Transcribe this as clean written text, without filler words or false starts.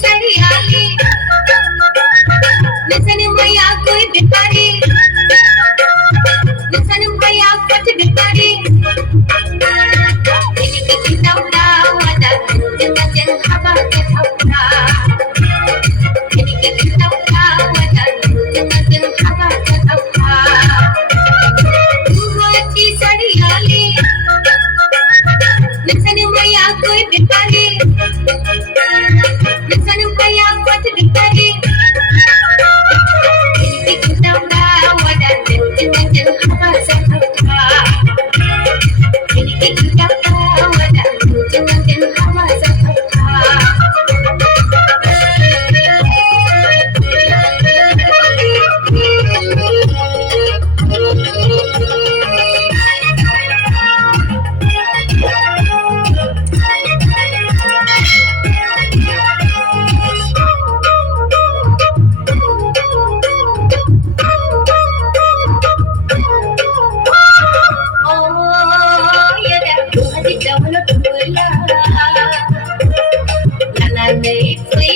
साड़ी आली नचन मैया कोई भिखारी नचन मैया कुछ भिखारी इनकी किताबा वादा नचन हवा के थपड़ा इनकी किताबा वादा नचन हवा के थपड़ा की साड़ी आली नचन मैया कोई भिखारी नचन मैया कुछ भिखारी इनकी किताबा वादा नचन हवा से थपड़ा इनकी किताबा वादा नचन हवा से थपड़ा Nana